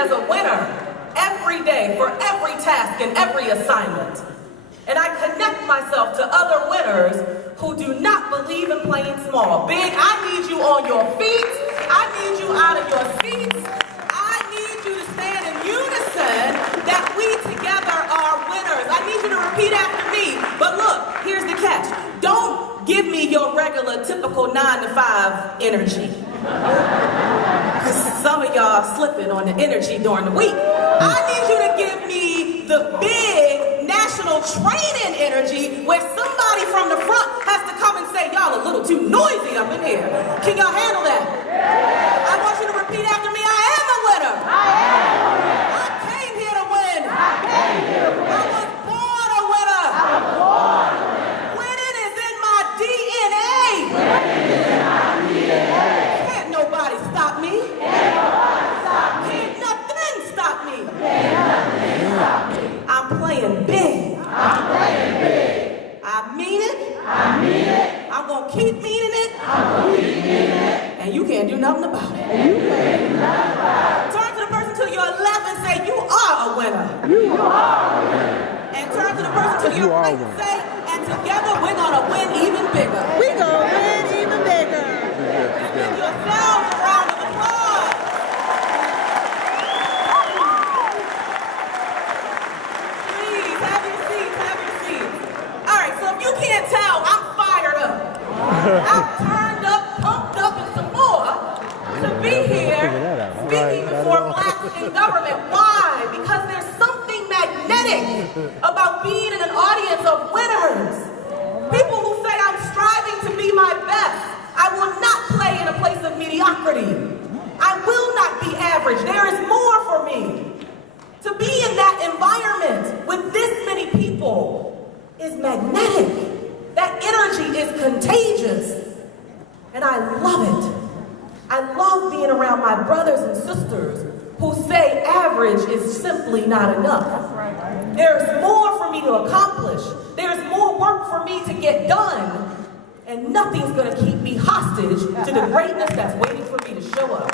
as a winner every day for every task and every assignment. And I connect myself to other winners who do not believe in playing small. Big, I need you on your feet. I need you out of your seats. I need you to stand in unison that we together are winners. I need you to repeat after me. But look, here's the catch. Don't give me your regular, typical 9-to-5 energy. Some of y'all slipping on the energy during the week. I need you to give me the big national training energy where somebody from the front has to come and say, y'all a little too noisy up in here. Can y'all handle that? I want you to repeat after me. I am a winner. I came here to win. I was born a winner. Winning is in my DNA. Can't nobody stop me. Can't nothing stop me. I'm playing big. I mean it. I'm going to keep meaning it. And you can't do nothing about it. Turn to the person to your left and say, you are a winner. And turn to the person to your right and say, and together we're going to win even bigger. We're going to win even bigger. And give yourselves a round of applause. Please, have your seats. All right, so if you can't tell, I'm fired up. I'm turned up, pumped up, and some more to be here speaking before blacks in government. Why? Because there's something magnetic about being in an audience of winners. People who say, I'm striving to be my best. I will not play in a place of mediocrity. I will not be average. There is more for me. To be in that environment with this many people is magnetic. That energy is contagious. And I love it. I love being around my brothers and sisters who say average is simply not enough. There's more for me to accomplish. There's more work for me to get done. And nothing's going to keep me hostage to the greatness that's waiting for me to show up.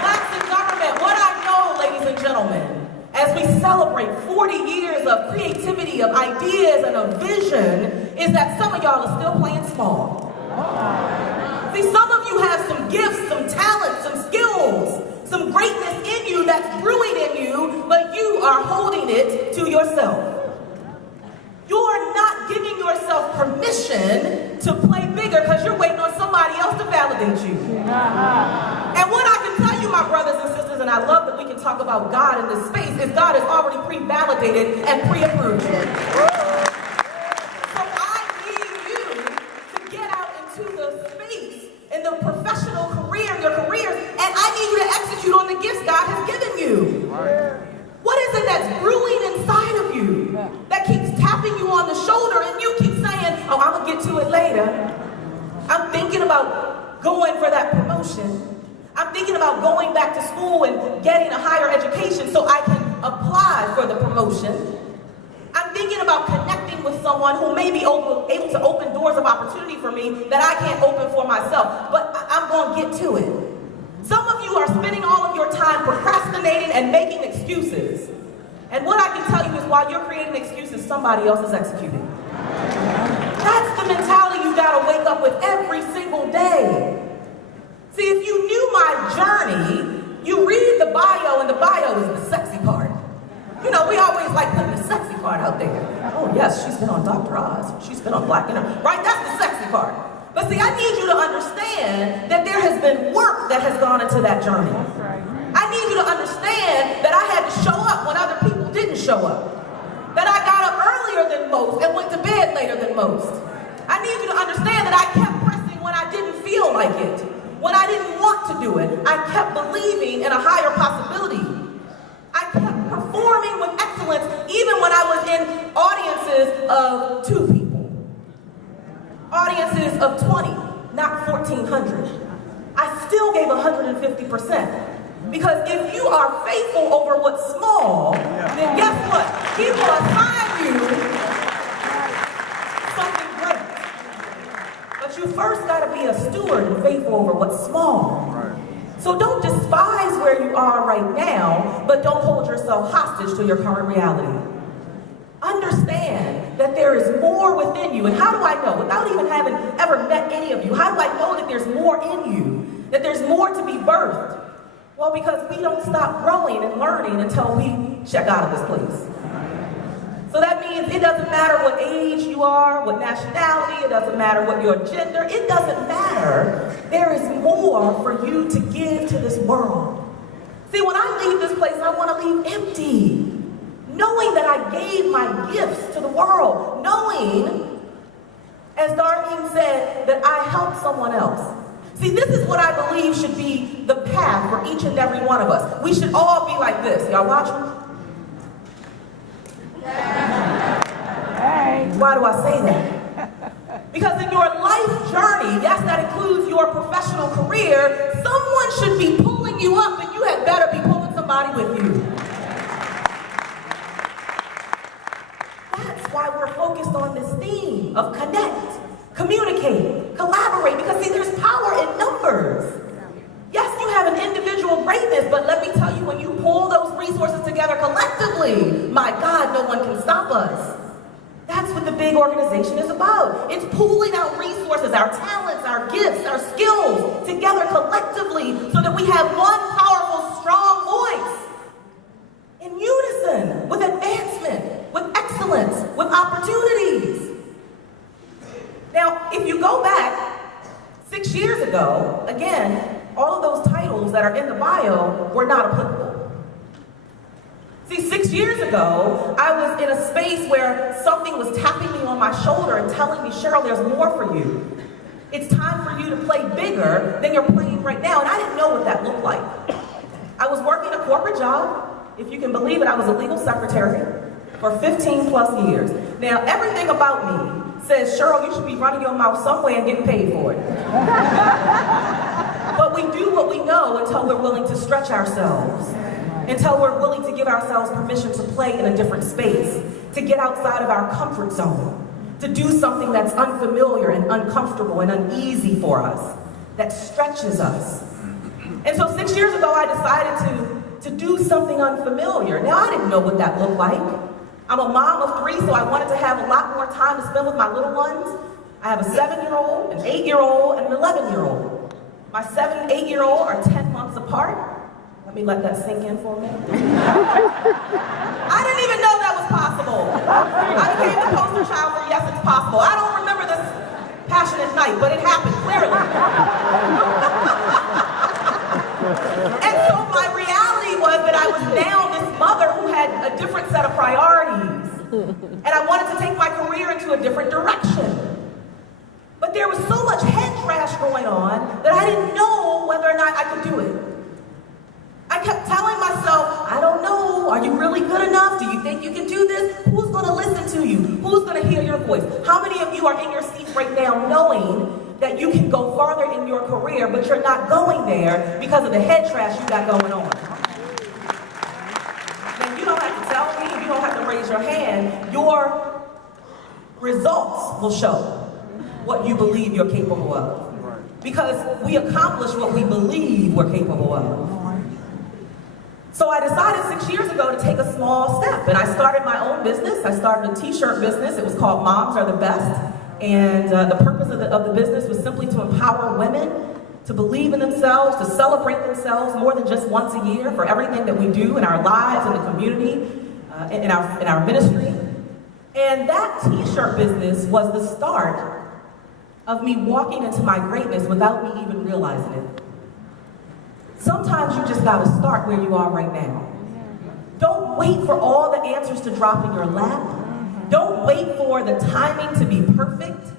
Blacks in government, what I know, ladies and gentlemen, as we celebrate 40 years of creativity, of ideas, and of vision, is that some of y'all are still playing small. See, some of you have some gifts, some talent, some skills, some greatness in you that's brewing in you, but you are holding it to yourself. You're not giving yourself permission to play bigger because you're waiting on somebody else to validate you. And what I can tell you, my brothers and sisters, and I love that we can talk about God in this space, is God has already pre-validated and pre-approved you. So I need you to get out into the space, in the professional career, your careers, and I need you to execute on the gifts God has given you. What is it that's brewing inside of you that keeps tapping you on the shoulder and you keep saying, oh, I'm going to get to it later. I'm thinking about going for that promotion. I'm thinking about going back to school and getting a higher education so I can apply for the promotion. I'm thinking about connecting with someone who may be able to open doors of opportunity for me that I can't open for myself, but I'm going to get to it. Some of you are spending all of your time procrastinating and making excuses. And what I can tell you is while you're creating excuses, somebody else is executing. That's the mentality you gotta wake up with every single day. See, if you knew my journey, you read the bio, and the bio is the sexy part. You know, we always like putting the sexy part out there. Oh yes, she's been on Dr. Oz, she's been on Black Inner, right? That's the sexy part. But see, I need you to understand that there has been work that has gone into that journey. I need you to understand that I had to show up when other people didn't show up. That I got up earlier than most and went to bed later than most. I need you to understand that I kept pressing when I didn't feel like it. When I didn't want to do it. I kept believing in a higher possibility. I kept performing with excellence even when I was in audiences of 2 people. Audiences of 20, not 1,400. I still gave 150%. Because if you are faithful over what's small, then guess what? He will assign you something great. But you first got to be a steward and faithful over what's small. So don't despise where you are right now, but don't hold yourself hostage to your current reality. Understand that there is more within you. And how do I know? Without even having ever met any of you, how do I know that there's more in you? That there's more to be birthed? Well, because we don't stop growing and learning until we check out of this place. So that means it doesn't matter what age you are, what nationality, it doesn't matter what your gender, it doesn't matter. There is more for you to give to this world. See, when I leave this place, I want to leave empty. Knowing that I gave my gifts to the world. Knowing, as Darlene said, that I helped someone else. See, this is what I believe should be the path for each and every one of us. We should all be like this. Y'all watching? Why do I say that? Because in your life journey, yes, that includes your professional career, someone should be pulling you up, and you had better be pulling somebody with you. That's why we're focused on this theme of connect, communicate, collaborate, because see, there's power in numbers. Yes, you have an individual greatness, but let me tell you, when you pull those resources together collectively, my God, no one can stop us. That's what the big organization is about. It's pooling our resources, our talents, our gifts, our skills together collectively so that we have one powerful, strong voice in unison with advancement, with excellence, with opportunities. Now, if you go back 6 years ago, again, all of those titles that are in the bio were not applicable. See, 6 years ago, I was in a space where something was tapping me on my shoulder and telling me, Cheryl, there's more for you. It's time for you to play bigger than you're playing right now. And I didn't know what that looked like. I was working a corporate job. If you can believe it, I was a legal secretary for 15 plus years. Now, everything about me says, Cheryl, you should be running your mouth some way and getting paid for it. But we do what we know until we're willing to stretch ourselves, until we're willing to give ourselves permission to play in a different space, to get outside of our comfort zone, to do something that's unfamiliar and uncomfortable and uneasy for us, that stretches us. And so 6 years ago, I decided to do something unfamiliar. Now, I didn't know what that looked like. I'm a mom of 3, so I wanted to have a lot more time to spend with my little ones. I have a 7-year-old, an 8-year-old, and an 11-year-old. My 7 and 8-year-old are 10 months apart. Let me let that sink in for a minute. I didn't even know that was possible. I became the poster child for yes, it's possible. I don't remember this passionate night, but it happened, clearly. And so my reality was that I was now this mother who had a different set of priorities. And I wanted to take my career into a different direction. But there was so much head trash going on that I didn't know whether or not I could do it. I kept telling myself, I don't know, are you really good enough? Do you think you can do this? Who's going to listen to you? Who's going to hear your voice? How many of you are in your seats right now knowing that you can go farther in your career, but you're not going there because of the head trash you got going on? Now, you don't have to tell me, you don't have to raise your hand. Your results will show what you believe you're capable of. Because we accomplish what we believe we're capable of. So I decided 6 years ago to take a small step, and I started my own business. I started a t-shirt business. It was called Moms Are the Best, and the purpose of the business was simply to empower women to believe in themselves, to celebrate themselves more than just once a year for everything that we do in our lives, in the community, in our ministry. And that t-shirt business was the start of me walking into my greatness without me even realizing it. Sometimes you just gotta start where you are right now. Don't wait for all the answers to drop in your lap. Don't wait for the timing to be perfect.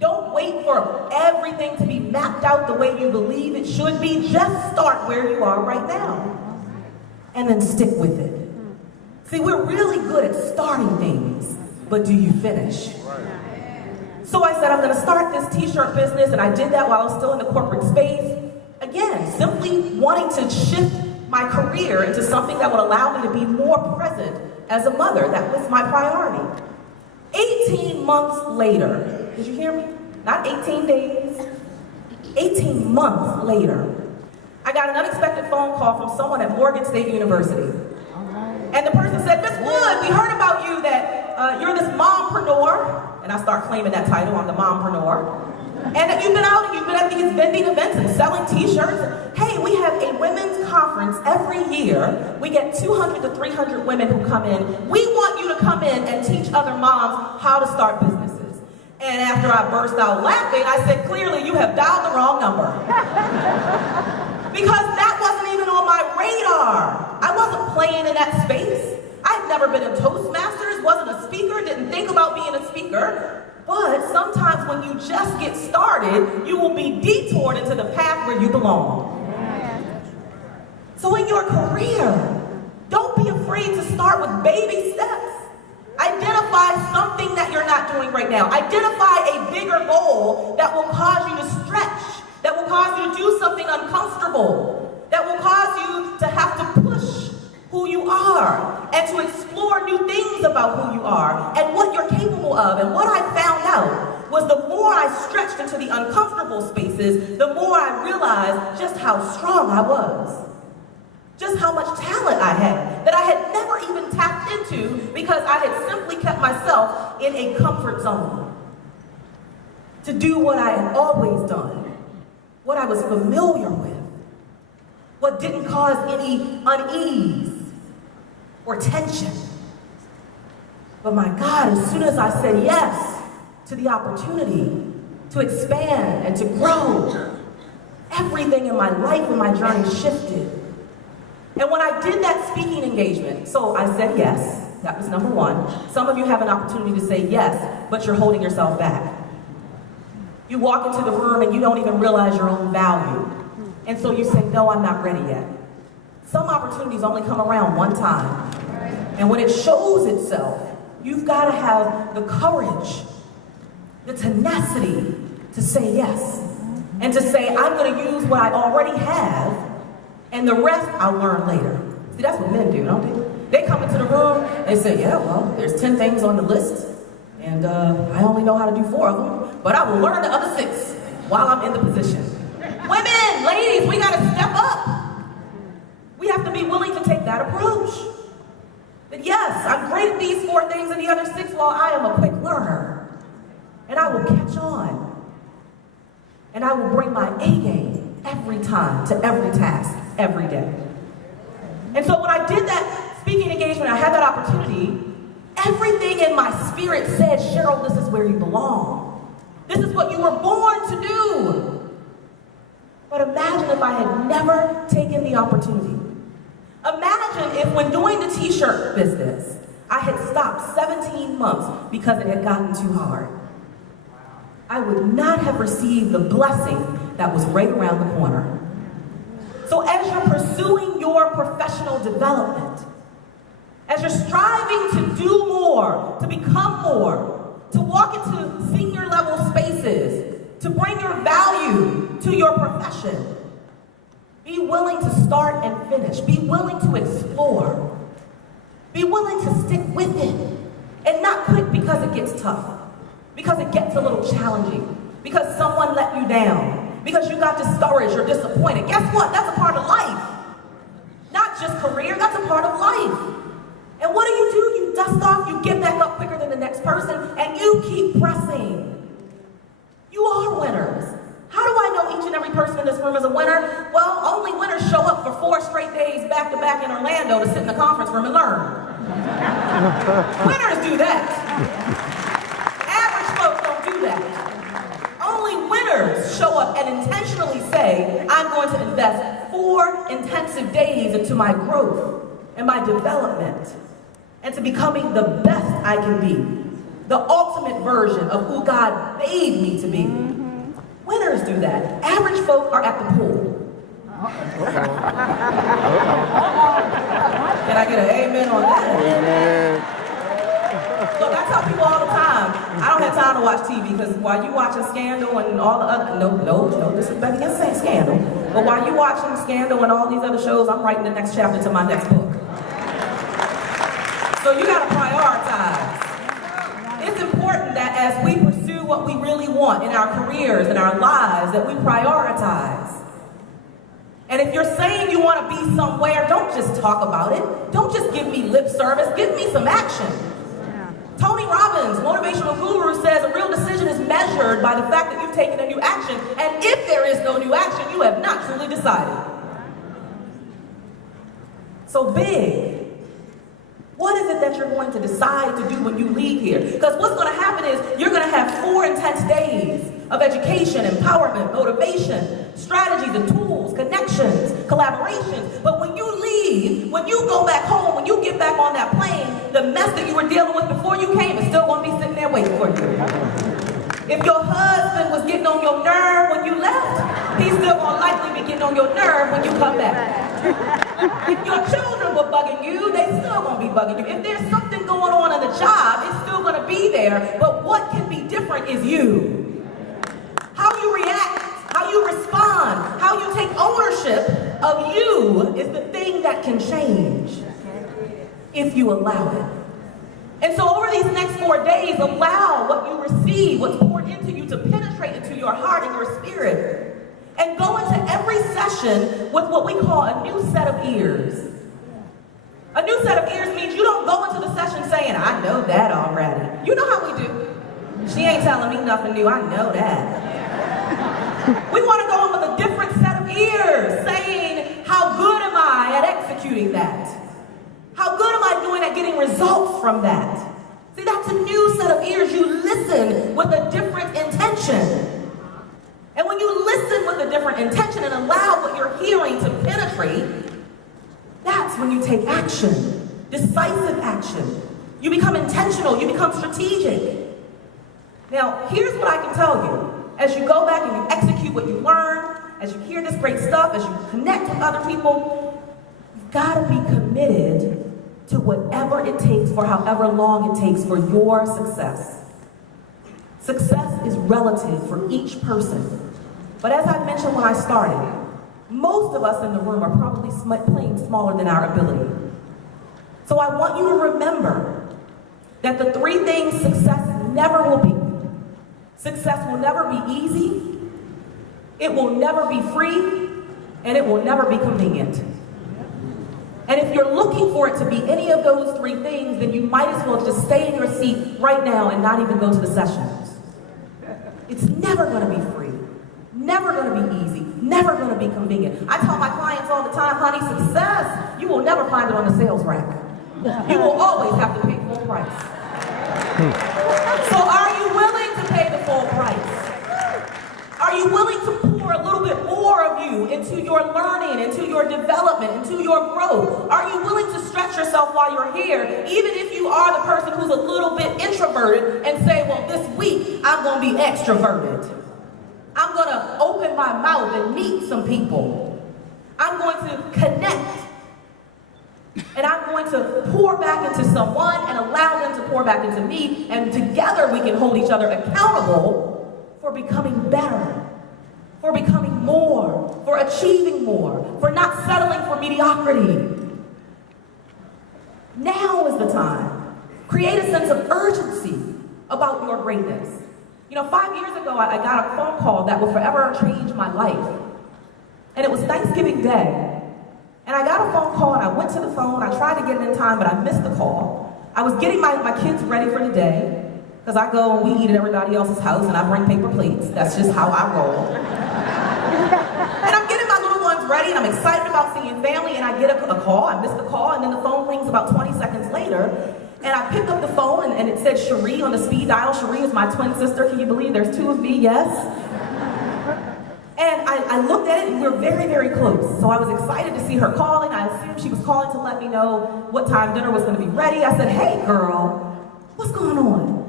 Don't wait for everything to be mapped out the way you believe it should be. Just start where you are right now. And then stick with it. See, we're really good at starting things, but do you finish? So I said, I'm gonna start this t-shirt business, and I did that while I was still in the corporate space. Again, simply wanting to shift my career into something that would allow me to be more present as a mother. That was my priority. 18 months later, did you hear me? Not 18 days. 18 months later, I got an unexpected phone call from someone at Morgan State University. And the person said, Miss Wood, we heard about you that you're this mompreneur. And I start claiming that title, I'm the mompreneur. And that you've been at these vending events and selling t-shirts. Hey, we have a women's conference every year. We get 200 to 300 women who come in. We want you to come in and teach other moms how to start businesses. And after I burst out laughing, I said, clearly you have dialed the wrong number. Because that wasn't even on my radar. I wasn't playing in that space. I'd never been a Toastmasters, wasn't a speaker, didn't think about being a speaker. But sometimes when you just get started, you will be detoured into the path where you belong. So in your career, don't be afraid to start with baby steps. Identify something that you're not doing right now. Identify a bigger goal that will cause you to stretch, that will cause you to do something uncomfortable, that will cause you to have to push who you are and to explore new things about who you are and what you're capable of. And what I found out was the more I stretched into the uncomfortable spaces, the more I realized just how strong I was, just how much talent I had that I had never even tapped into because I had simply kept myself in a comfort zone to do what I had always done, what I was familiar with, what didn't cause any unease or tension. But my God, as soon as I said yes to the opportunity to expand and to grow, everything in my life and my journey shifted. And when I did that speaking engagement, so I said yes, that was number one. Some of you have an opportunity to say yes, but you're holding yourself back. You walk into the room and you don't even realize your own value. And so you say, no, I'm not ready yet. Some opportunities only come around one time. And when it shows itself, you've got to have the courage, the tenacity to say yes. And to say, I'm going to use what I already have, and the rest I'll learn later. See, that's what men do, don't they? They come into the room and say, yeah, well, there's 10 things on the list, and I only know how to do 4 of them, but I will learn the other 6 while I'm in the position. Women, ladies, we got to step up. We have to be willing to take that approach. That yes, I'm great at these 4 things and the other 6, well, I am a quick learner. And I will catch on. And I will bring my A game every time to every task, every day. And so when I did that speaking engagement, I had that opportunity, everything in my spirit said, Cheryl, this is where you belong. This is what you were born to do. But imagine if I had never taken the opportunity. Imagine if when doing the t-shirt business, I had stopped 17 months because it had gotten too hard. I would not have received the blessing that was right around the corner. So as you're pursuing your professional development, as you're striving to do more, to become more, to walk into senior level spaces, to bring your value to your profession, be willing to start and finish. Be willing to explore. Be willing to stick with it and not quit because it gets tough, because it gets a little challenging, because someone let you down, because you got discouraged or disappointed. Guess what? That's a part of life. Not just career, that's a part of life. And what do? You dust off, you get back up quicker than the next person, and you keep pressing. You are winners. How do I know each and every person in this room is a winner? Well, only winners show up for 4 straight days back to back in Orlando to sit in the conference room and learn. Winners do that. Average folks don't do that. Only winners show up and intentionally say, I'm going to invest 4 intensive days into my growth and my development and to becoming the best I can be, the ultimate version of who God made me to be. Winners do that. Average folk are at the pool. Can I get an amen on that? Amen. Look, I tell people all the time, I don't have time to watch TV because while you watching Scandal and all the other, no disrespect against saying Scandal, but while you watching Scandal and all these other shows, I'm writing the next chapter to my next book. So you gotta prioritize. It's important that as we pursue what we really want in our careers, in our lives, that we prioritize. And And if you're saying you want to be somewhere, don't just talk about it. Don't just give me lip service. Give me some action. Yeah. Tony Robbins, motivational guru, says a real decision is measured by the fact that you've taken a new action. And if there is no new action, you have not truly decided. So big. What is it that you're going to decide to do when you leave here? Because what's going to happen is you're going to have 4 intense days of education, empowerment, motivation, strategies and tools, connections, collaborations. But when you leave, when you go back home, when you get back on that plane, the mess that you were dealing with before you came is still going to be sitting there waiting for you. If your husband was getting on your nerve when you left, he's still going to likely be getting on your nerve when you come back. If your children were bugging you, they still going to be bugging you. If there's something going on in the job, it's still going to be there. But what can be different is you. How you react, how you respond, how you take ownership of you is the thing that can change if you allow it. And so over these next 4 days, allow what you receive, what's poured into you, to penetrate into your heart and your spirit. And go into every session with what we call a new set of ears. A new set of ears means you don't go into the session saying, I know that already. You know how we do. She ain't telling me nothing new, I know that. We want to go in with a different set of ears, saying, how good am I at executing that? How good am I doing at getting results from that? See, that's a new set of ears. You listen with a different intention. And when you listen with a different intention and allow what you're hearing to penetrate, that's when you take action, decisive action. You become intentional, you become strategic. Now, here's what I can tell you. As you go back and you execute what you learn, as you hear this great stuff, as you connect with other people, you've got to be committed to whatever it takes for however long it takes for your success. Success is relative for each person. But as I mentioned when I started, most of us in the room are probably playing smaller than our ability. So I want you to remember that the 3 things success never will be. Success will never be easy, it will never be free, and it will never be convenient. And if you're looking for it to be any of those 3 things, then you might as well just stay in your seat right now and not even go to the sessions. It's never going to be free, never going to be easy, never going to be convenient. I tell my clients all the time, honey, success, you will never find it on the sales rack. You will always have to pay full price. So are you willing to pay the full price? Are you willing to pour a little bit more of you into your learning, into your development, into your growth? Are you willing to stretch yourself while you're here, even if you are the person who's a little bit introverted, and say, well, this week I'm going to be extroverted. I'm going to open my mouth and meet some people. I'm going to connect. And I'm going to pour back into someone and allow them to pour back into me, and together we can hold each other accountable for becoming better, for becoming more, for achieving more, for not settling for mediocrity. Now is the time. Create a sense of urgency about your greatness. You know, 5 years ago, I got a phone call that will forever change my life. And it was Thanksgiving Day. And I got a phone call, and I went to the phone. I tried to get it in time, but I missed the call. I was getting my kids ready for the day, because I go and we eat at everybody else's house, and I bring paper plates. That's just how I roll. And I'm getting my little ones ready, and I'm excited about seeing family, and I get a call. I miss the call, and then the phone rings about 20 seconds later, and I pick up the phone, and it said Cherie on the speed dial. Cherie is my twin sister. Can you believe there's 2 of me? Yes. And I looked at it, and we were very, very close. So I was excited to see her calling. I assumed she was calling to let me know what time dinner was going to be ready. I said, hey, girl, what's going on?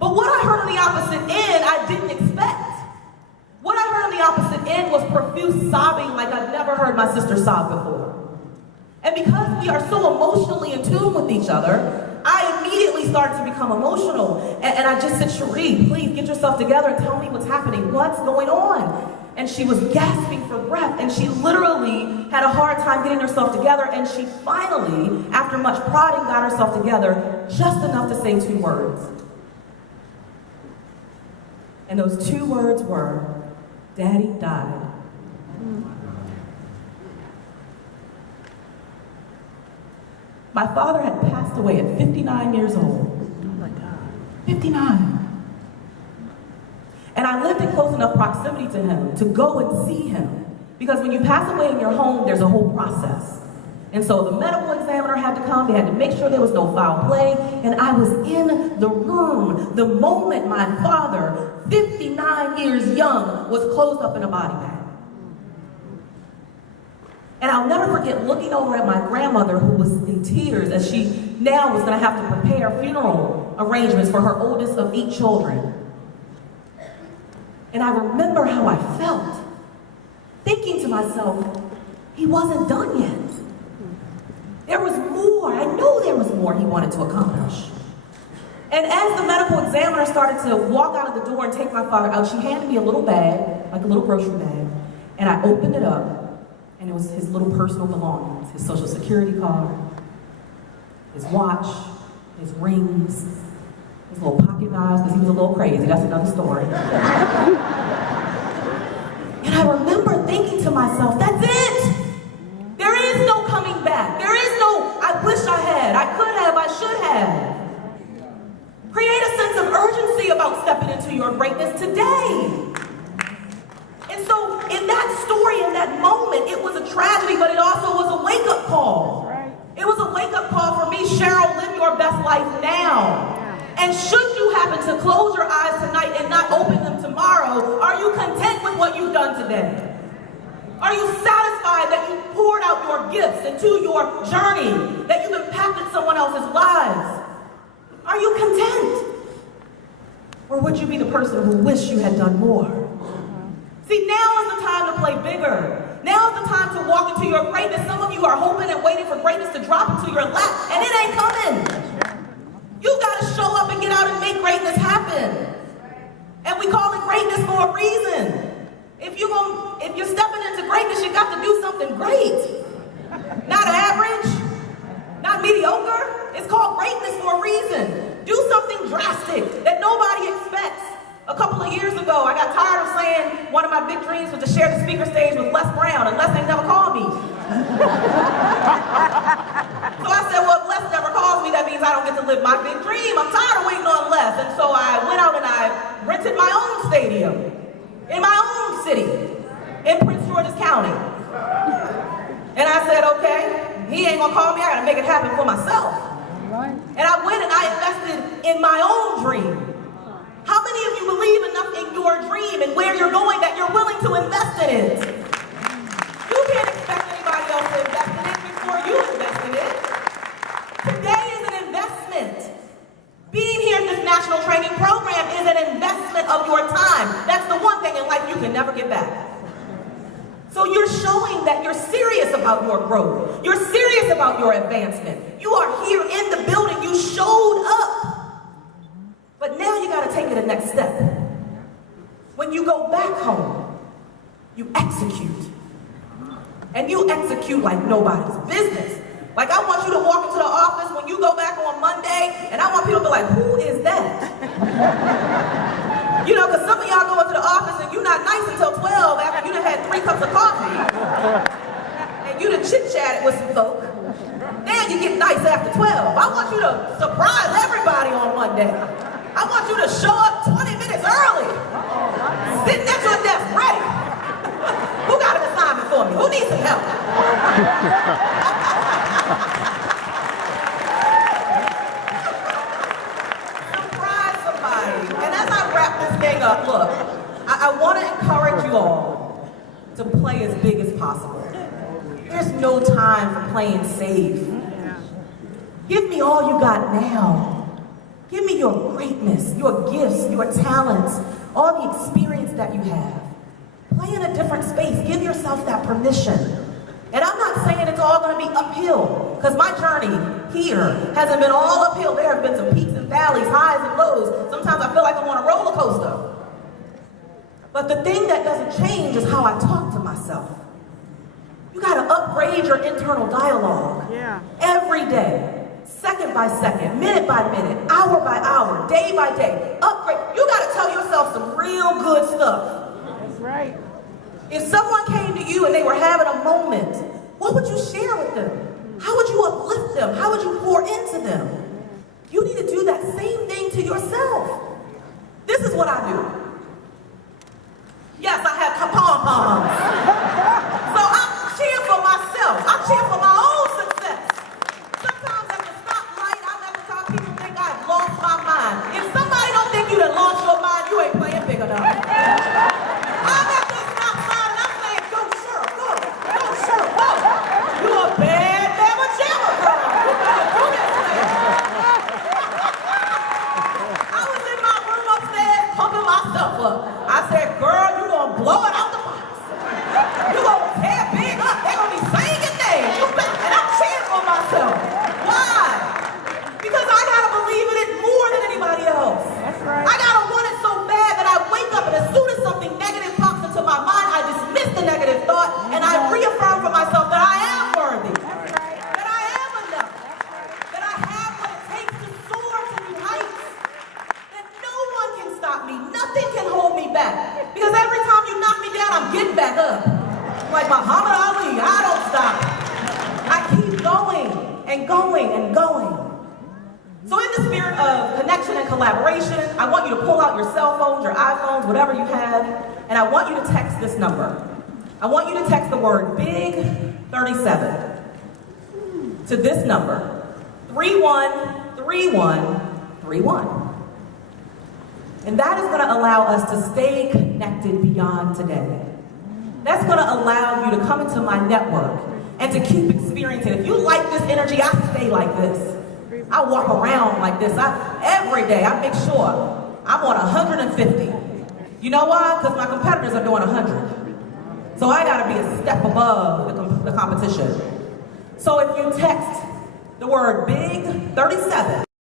But what I heard on the opposite end, I didn't expect. What I heard on the opposite end was profuse sobbing like I'd never heard my sister sob before. And because we are so emotionally in tune with each other, I immediately started to become emotional. And I just said, Cherie, please get yourself together and tell me what's happening. What's going on? And she was gasping for breath, and she literally had a hard time getting herself together, and she finally, after much prodding, got herself together just enough to say 2 words. And those 2 words were, Daddy died. My father had passed away at 59 years old. Oh my God. 59. And I lived in close enough proximity to him to go and see him. Because when you pass away in your home, there's a whole process. And so the medical examiner had to come. They had to make sure there was no foul play. And I was in the room the moment my father, 59 years young, was closed up in a body bag. And I'll never forget looking over at my grandmother, who was in tears as she now was going to have to prepare funeral arrangements for her oldest of 8 children. And I remember how I felt, thinking to myself, he wasn't done yet. There was more. I know there was more he wanted to accomplish. And as the medical examiner started to walk out of the door and take my father out, she handed me a little bag, like a little grocery bag, and I opened it up, and it was his little personal belongings, his Social Security card, his watch, his rings, his little pocket knives, because he was a little crazy. That's another story. And I remember thinking to myself, that's it! There is no coming back. There is no, I wish I had, I could have, I should have. Create a sense of urgency about stepping into your greatness today. And so, in that story, in that moment, it was a tragedy, but it also was a wake-up call. It was a wake-up call for me, Cheryl, live your best life now. And should you happen to close your eyes tonight and not open them tomorrow, are you content with what you've done today? Are you satisfied that you poured out your gifts into your journey, that you've impacted someone else's lives? Are you content? Or would you be the person who wished you had done more? See, now is the time to play bigger. Now is the time to walk into your greatness. Some of you are hoping and waiting for greatness to drop into your lap, and it ain't coming. You've got to show up and get out and make greatness happen. And we call it greatness for a reason. If you're stepping into greatness, you got to do something great. Not average, not mediocre. It's called greatness for a reason. Do something drastic that nobody expects. A couple of years ago, I got tired of saying one of my big dreams was to share the speaker stage with Les Brown, and Les ain't never called me. So I said, well, if Les never calls me, that means I don't get to live my big dream. I'm tired of waiting on Les. And so I went out and I rented my own stadium in my own city in Prince George's County. And I said, okay, he ain't gonna call me, I gotta make it happen for myself. And I went and I invested in my own dream. How many of you believe enough in your dream and where you're going that you're willing to invest in it? You can't expect anybody else to invest in it before you invest in it. Today is an investment. Being here in this national training program is an investment of your time. That's the one thing in life you can never get back. So you're showing that you're serious about your growth. You're serious about your advancement. You are here in the building. You showed up. But now you got to take it a next step. When you go back home, you execute. And you execute like nobody's business. Like, I want you to walk into the office when you go back on Monday, and I want people to be like, who is that? You know, because some of y'all go into the office and you're not nice until 12 after you done had 3 cups of coffee. And you done chit-chatted with some folk. Then you get nice after 12. I want you to surprise everybody on Monday. I want you to show up 20 minutes early. Sitting at your desk, ready. Who got an assignment for me? Who needs some help? Surprise somebody. And as I wrap this thing up, look, I want to encourage you all to play as big as possible. There's no time for playing safe. Give me all you got now. Give me your greatness, your gifts, your talents, all the experience that you have. Play in a different space. Give yourself that permission. And I'm not saying it's all going to be uphill, because my journey here hasn't been all uphill. There have been some peaks and valleys, highs and lows. Sometimes I feel like I'm on a roller coaster. But the thing that doesn't change is how I talk to myself. You got to upgrade your internal dialogue every day. Second by second, minute by minute, hour by hour, day by day. Upgrade. You got to tell yourself some real good stuff. That's right. If someone came to you and they were having a moment, what would you share with them? How would you uplift them? How would you pour into them? You need to do that same thing to yourself. This is what I do. Yes, I have pom-poms. So I'm cheering for myself. I'm cheering for my own success. Sometimes at the stoplight, I'm at the top, people think I've lost my mind. If somebody don't think you done lost your mind, you ain't playing big enough. I'm at the stop sign and I'm saying, go Cheryl, go. Go Cheryl, go. You a bad mama jamma girl. You better do this thing. I was in my room upstairs pumping myself up. I said, girl, you gonna blow it out the box. You gonna tear big up. They gonna be saying your name. And I'm cheering for myself. Why? Because I gotta believe in it more than anybody else. That's right. I gotta want it so bad that I wake up and as soon as something negative pops into my mind, I dismiss the negative thought and I reaffirm for myself that I am worthy. That's right. That I am enough. That I have what it takes to soar to new heights. That no one can stop me. Nothing can hold me back. Because every time you knock me down, I'm getting back up. Like Muhammad Ali, I don't stop. I keep going and going and going. So in the spirit of connection and collaboration, I want you to pull out your cell phones, your iPhones, whatever you have, and I want you to text this number. I want you to text the word BIG 37 to this number, 313131. And that is going to allow us to stay connected beyond today. That's going to allow you to come into my network and to keep experiencing. If you like this energy, I stay like this. I walk around like this. Every day, I make sure I'm on 150. You know why? Because my competitors are doing 100. So I got to be a step above the competition. So if you text the word BIG 37